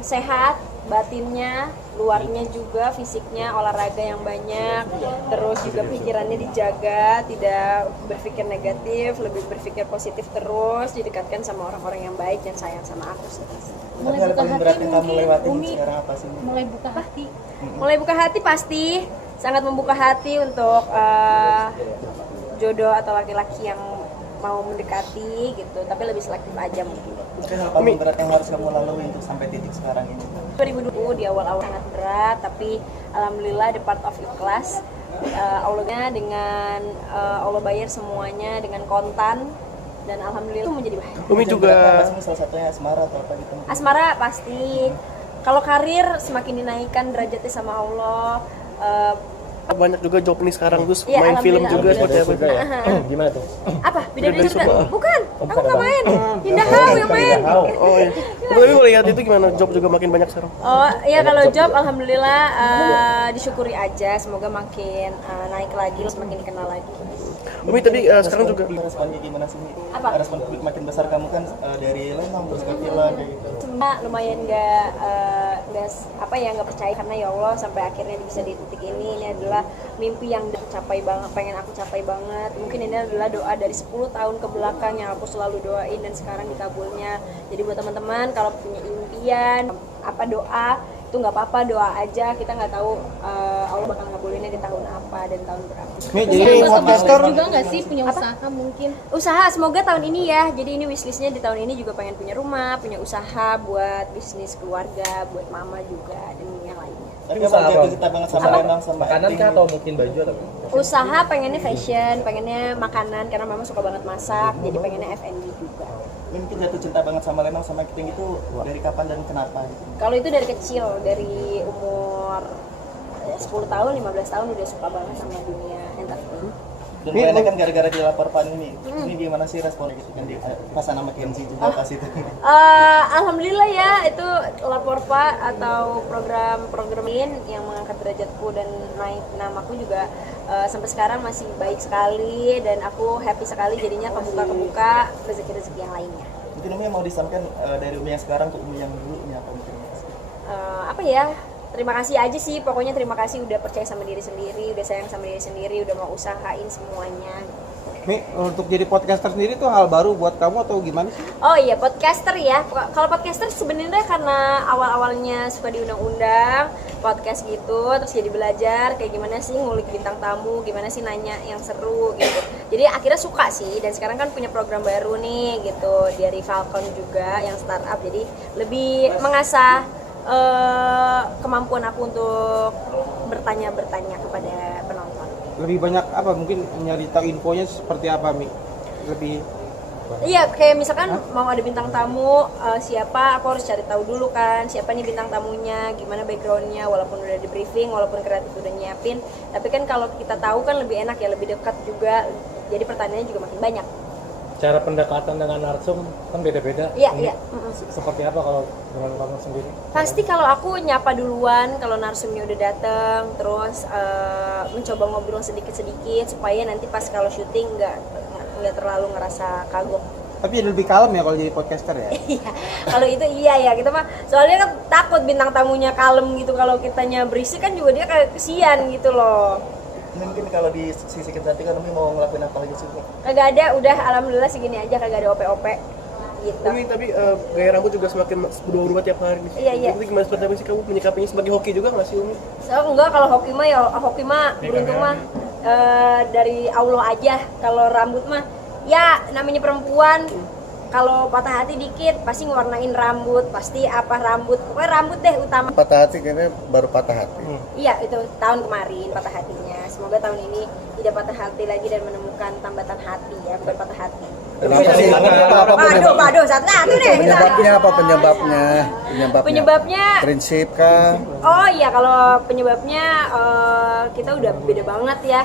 sehat, batinnya, luarnya juga, fisiknya, olahraga yang banyak, terus juga pikirannya dijaga, tidak berpikir negatif, lebih berpikir positif terus, didekatkan sama orang-orang yang baik dan sayang sama aku sih. Mulai buka hati mungkin, Umi mulai buka hati. Mulai buka hati pasti, sangat membuka hati untuk jodoh atau laki-laki yang mau mendekati gitu, tapi lebih selektif aja mungkin. Mungkin hal paling berat yang harus kamu lalui untuk sampai titik sekarang ini? 2020 di awal-awal sangat berat, tapi alhamdulillah the part of ikhlas. Allahnya dengan Allah bayar semuanya dengan kontan dan alhamdulillah itu menjadi baik. Umi juga salah satunya asmara atau apa gitu? Asmara pasti. Kalau karir semakin dinaikkan derajatnya sama Allah. Banyak juga job nih sekarang, terus Ya, main film juga seperti apa? Ya? Gimana tuh? Apa? Bidadari surga? Bukan, aku nggak main. Indah Oh, Hau yang main. Oh iya. Tapi melihat itu gimana, job juga makin banyak sekarang? Oh iya, kalau job alhamdulillah disyukuri aja, semoga makin naik lagi, semakin dikenal lagi. Umi tadi sekarang juga Responnya gimana sih? Apa? Respon publik makin besar kamu kan dari Lembang terus ke Villa kayak gitu. Cuma lumayan nggak percaya karena ya Allah sampai akhirnya bisa di titik ini adalah mimpi yang aku capai banget, pengen aku capai banget. Mungkin ini adalah doa dari 10 tahun ke belakang yang aku selalu doain dan sekarang dikabulnya. Jadi buat teman-teman kalau punya impian apa doa itu nggak apa-apa, doa aja, kita nggak tahu Allah bakal ngabulinnya di tahun apa dan tahun berapa. Jadi podcaster juga nggak sih punya usaha mungkin? Usaha semoga tahun ini ya, jadi ini wishlistnya di tahun ini juga pengen punya rumah, punya usaha buat bisnis keluarga, buat mama juga dan yang lainnya. Tadi kamu jatuh cinta banget sama Lembang sama makanan kah atau mungkin baju atau Usaha pengennya fashion, pengennya makanan karena mama suka banget masak, jadi pengennya F&B juga. mungkin jatuh acting banget sama Lembang sama acting itu dari kapan dan kenapa? Kalau itu dari kecil, dari umur 10 tahun, 15 tahun udah suka banget sama dunia entertainment. Dan mulainya kan gara-gara dilapor pandemi. Ini gimana sih responnya gitu kan di pas sama Kenzi juga pas itu? Alhamdulillah ya, itu lapor Pak atau program ini yang mengangkat derajatku dan naik namaku juga sampai sekarang masih baik sekali dan aku happy sekali jadinya kebuka rezeki-rezeki yang lainnya. Mungkin Umi yang mau disampaikan dari Umi yang sekarang ke Umi yang dulu ini apa mungkin? Apa ya? Terima kasih aja sih, pokoknya terima kasih udah percaya sama diri sendiri, udah sayang sama diri sendiri, udah mau usahain semuanya. Mi, untuk jadi podcaster sendiri tuh hal baru buat kamu atau gimana sih? Oh iya, podcaster ya. Kalau podcaster sebenarnya karena awal-awalnya suka diundang-undang podcast gitu, terus jadi belajar kayak gimana sih ngulik bintang tamu, gimana sih nanya yang seru gitu. Jadi akhirnya suka sih, dan sekarang kan punya program baru nih gitu dari Falcon juga yang startup, jadi lebih mengasah kemampuan aku untuk bertanya kepada penonton. Lebih banyak apa mungkin nyari tahu infonya seperti apa, Mi? Lebih Iya, kayak misalkan mau ada bintang tamu siapa, aku harus cari tahu dulu kan siapa nih bintang tamunya, gimana backgroundnya, walaupun udah di briefing, walaupun kreatif udah nyiapin, tapi kan kalau kita tahu kan lebih enak ya, lebih dekat juga, jadi pertanyaannya juga makin banyak. Cara pendekatan dengan narsum kan beda-beda. Iya, iya. Seperti apa kalau dengan kamu sendiri? Pasti kalau aku nyapa duluan kalau narsumnya udah datang, terus mencoba ngobrol sedikit-sedikit supaya nanti pas kalau syuting nggak terlalu ngerasa kagok. tapi jadi lebih kalem ya kalau jadi podcaster ya? Iya, kalau itu iya ya, kita mah soalnya kan takut bintang tamunya kalem gitu, kalau kitanya berisik kan juga dia kayak kesian gitu loh. Mungkin kalau di sisi kecantikan Umi mau ngelakuin apa lagi sih? Kagak ada, udah alhamdulillah segini aja, kagak ada OP-OP gitu. Umi tapi gaya rambut juga semakin berubah tiap hari. Iya, iya. Jadi gimana seperti apa sih kamu menyikapinya sebagai hoki juga nggak sih Umi? So, enggak, kalau hoki mah beruntung mah dari Allah aja. Kalau rambut mah ya namanya perempuan, kalau patah hati dikit pasti ngewarnain rambut, pasti apa rambut, pokoknya rambut deh utama. Patah hati kayaknya baru patah hati. Iya, itu tahun kemarin patah hatinya. Semoga tahun ini tidak patah hati lagi dan menemukan tambatan hati ya, bukan patah hati. Kenapa sih? Waduh, satu deh. Penyebabnya apa? Penyebabnya Prinsip kah? oh iya, kalau penyebabnya kita udah beda banget ya,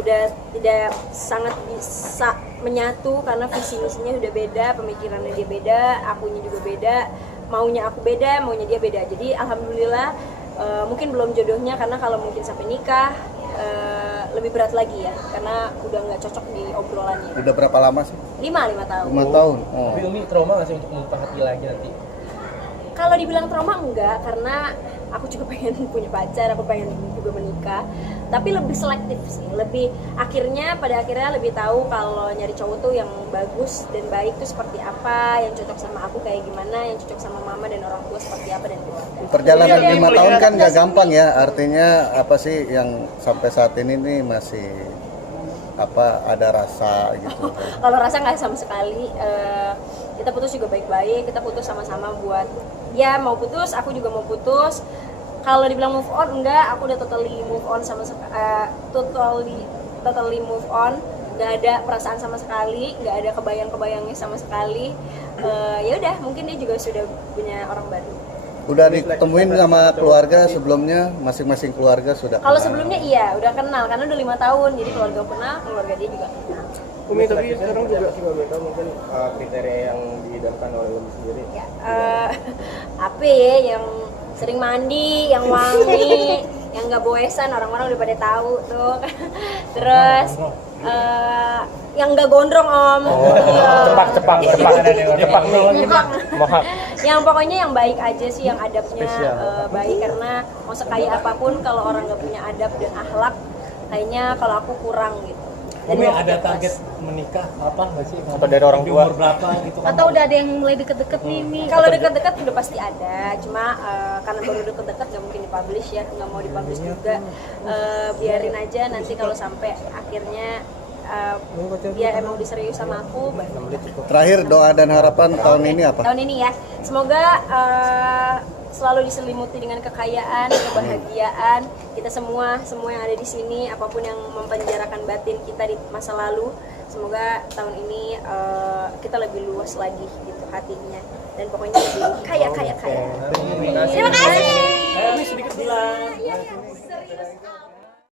udah tidak sangat bisa menyatu karena visi misinya udah beda, pemikirannya dia beda, akunya juga beda, maunya aku beda, maunya dia beda. Jadi alhamdulillah mungkin belum jodohnya, karena kalau mungkin sampai nikah lebih berat lagi ya, karena udah nggak cocok di obrolannya. Udah berapa lama sih? 5 tahun. 5 tahun. Oh. Tapi Umi trauma nggak sih untuk membuka hati lagi nanti? Kalau dibilang trauma enggak, karena aku juga pengen punya pacar, aku pengen juga menikah. Tapi lebih selektif sih, pada akhirnya lebih tahu kalau nyari cowok tuh yang bagus dan baik tuh seperti apa, yang cocok sama aku kayak gimana, yang cocok sama mama dan orang tua seperti apa dan keluarga. Perjalanan Jadi, 5 tahun kan nggak gampang ya, artinya apa sih yang sampai saat ini nih masih ada rasa gitu. Kalau rasa nggak sama sekali. Kita putus juga baik-baik, kita putus sama-sama buat ya mau putus, aku juga mau putus. Kalau dibilang move on enggak, aku udah totally move on totally move on. Nggak ada perasaan sama sekali, nggak ada kebayang-kebayangnya sama sekali. Ya udah, mungkin dia juga sudah punya orang baru. Udah ditemuin sama keluarga sebelumnya, masing-masing keluarga sudah Kalau kenal. sebelumnya iya, udah kenal karena udah 5 tahun, jadi keluarga kenal, keluarga dia juga kenal. Umi tapi sekarang juga sih Mbak Mika mungkin kriteria yang diidamkan oleh Umi sendiri. Ya, apa ya yang sering mandi, yang wangi, yang nggak boesan, orang-orang udah pada tahu tuh. Terus yang nggak gondrong om. cepak mohak. Yang pokoknya yang baik aja sih, yang adabnya baik, karena mau sekaya apapun kalau orang nggak punya adab dan akhlak, kayaknya kalau aku kurang gitu. Umi waktu ada pas- target menikah apa nggak sih? Apa dari orang Di tua? umur berapa gitu kan? Atau udah ada yang mulai deket-deket nih Mi? Kalau deket-deket udah pasti ada, cuma karena baru deket-deket nggak mungkin dipublish ya, nggak mau dipublish juga. Biarin aja nanti kalau sampai akhirnya dia emang diserius sama aku. Terakhir doa dan harapan tahun ini apa? Tahun ini ya, semoga selalu diselimuti dengan kekayaan, kebahagiaan. Kita semua yang ada di sini, apapun yang mempenjarakan batin kita di masa lalu, semoga tahun ini kita lebih luas lagi gitu hatinya, dan pokoknya lebih kaya